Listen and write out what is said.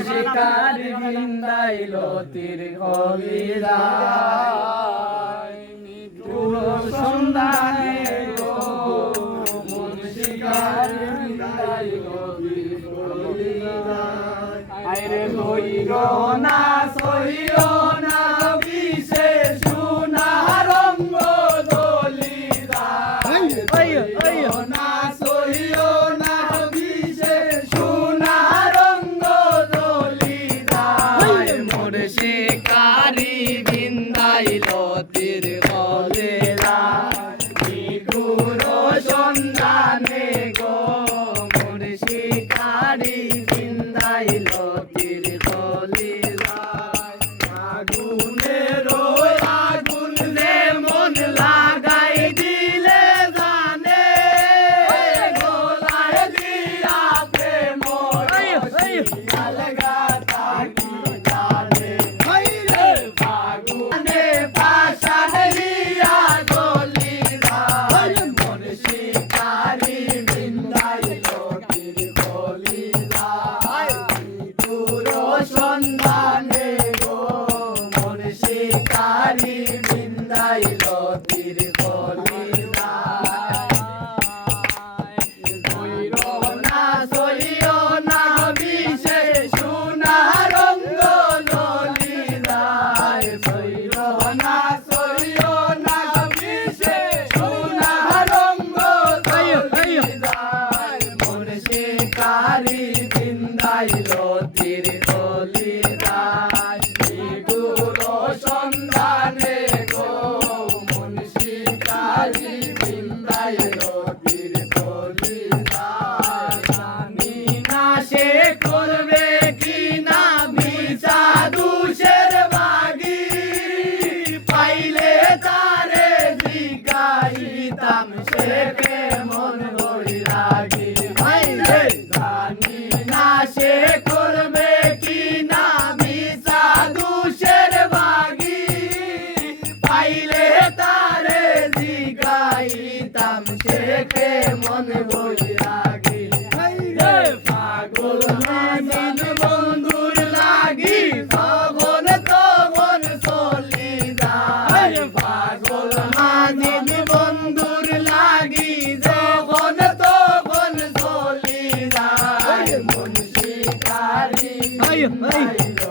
শিকারি বিন্দাইল তীর বিদায় মৃত্যুর সন্ধানে গো মন শিকারি বিন্দাইল তীর বিদায় আইরে সইর না বিষে সোনা রঙ্গ দলিদা না সইর না বিষে সোনা রঙ্গ দলিদা মোর শিকারি বিন্দাইল তীর বলিদা মৃত্যুর সন্ধানে গো মোর শিকারি বিন্দাইল তীর বলিদা আগুনের আগুন রে মন লাগাই দিলে জানে গোলায় দিয়া প্রেম আলগা থাকি জানে ফাগুনে পাশান লিয়া গলিদা মন শিকারি বিন্দাইল তীর বলিদা মৃত্যুর সন্ধানে গো মন শিকারি বিন্দাইল তীর বলিদা সইও না বিষে সোনা রঙ্গ ললিদা সইও না বিষে সোনা রঙ্গ ললিদা মন শিকারি বিন্দাইল তীর বলিদা মৃত্যুর সন্ধানে গো মন শিকারি বিন্দাইল তীর বলিদা জানি না সে করবে কি না বিচা দুষের বাগি পাইলে তারে জিগাইতাম সে কেমন বৈরাগী জানি না সে করবে কি না বিচা দুষের বাগি পাইলে তারে জিগাইতাম সে কেমন বৈরাগী পাগল মাঝিন বন্ধুর লাগি তখন তখন চলি যায় পাগল মাঝিন বন্ধুর লাগি যখন তখন চলি যায় মন শিকারি বিন্দাইল